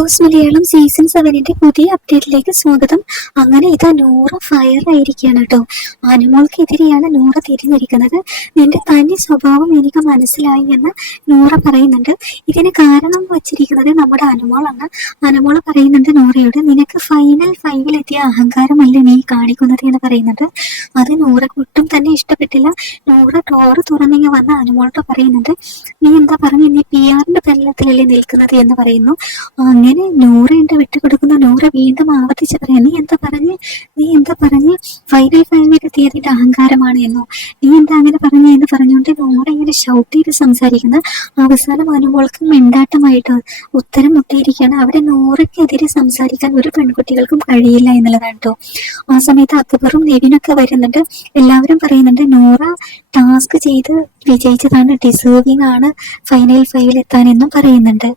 Boss Malayalam season സെവനിന്റെ പുതിയ അപ്ഡേറ്റിലേക്ക് സ്വാഗതം. അങ്ങനെ ഇതാ നൂറ് ഫയർ ആയിരിക്കുകയാണ് കേട്ടോ. അനുമോൾക്കെതിരെയാണ് നൂറ തിരിഞ്ഞിരിക്കുന്നത് നിന്റെ തനി സ്വഭാവം എനിക്ക് മനസ്സിലായി എന്ന് നൂറ പറയുന്നുണ്ട്. ഇതിന് കാരണം വച്ചിരിക്കുന്നത് നമ്മുടെ അനുമോളാണ് അനുമോൾ പറയുന്നുണ്ട് നൂറയോട് നിനക്ക് ഫൈനൽ ഫൈവിലെത്തിയ അഹങ്കാരമല്ല നീ കാണിക്കുന്നത് എന്ന് പറയുന്നുണ്ട്. അത് നൂറക്ക് ഒട്ടും തന്നെ ഇഷ്ടപ്പെട്ടില്ല. നൂറ ഡോറ് തുറന്നിങ്ങ് വന്ന അനുമോളോട് പറയുന്നുണ്ട്. നീ എന്താ പറഞ്ഞു നീ പി ആറിന്റെ ബലത്തിലല്ലേ നിൽക്കുന്നത് എന്ന് പറയുന്നു. അങ്ങനെ നൂറിന്റെ വിട്ടുകൊടുക്കുന്ന നൂറ് വീണ്ടും ആവർത്തിച്ച് പറയാം. നീ എന്താ പറഞ്ഞ്? നീ എന്താ പറഞ്ഞ്? ഫൈനൽ ഫൈനൽ തീയതിയുടെ അഹങ്കാരമാണ് എന്നോ? നീ എന്താ അങ്ങനെ പറഞ്ഞു എന്ന് പറഞ്ഞുകൊണ്ട് ഇങ്ങനെ ഷൗട്ട് ചെയ്ത് സംസാരിക്കുന്ന അവസാനം അനുമോൾക്ക് മിണ്ടാട്ടമായിട്ട് ഉത്തരം മുട്ടിയിരിക്കുകയാണ്. അവിടെ നൂറയ്ക്കെതിരെ സംസാരിക്കാൻ ഒരു പെൺകുട്ടികൾക്കും കഴിയില്ല എന്നുള്ളതാണ് കേട്ടോ ആ സമയത്ത് അക്ബറും നെവിനൊക്കെ വരുന്നുണ്ട്. എല്ലാവരും പറയുന്നുണ്ട് നൂറ ടാസ്ക് ചെയ്ത് വിജയിച്ചതാണ് ഡിസേർവിംഗ് ആണ് ഫൈനൽ ഫൈവിൽ എത്താനെന്നും പറയുന്നുണ്ട്.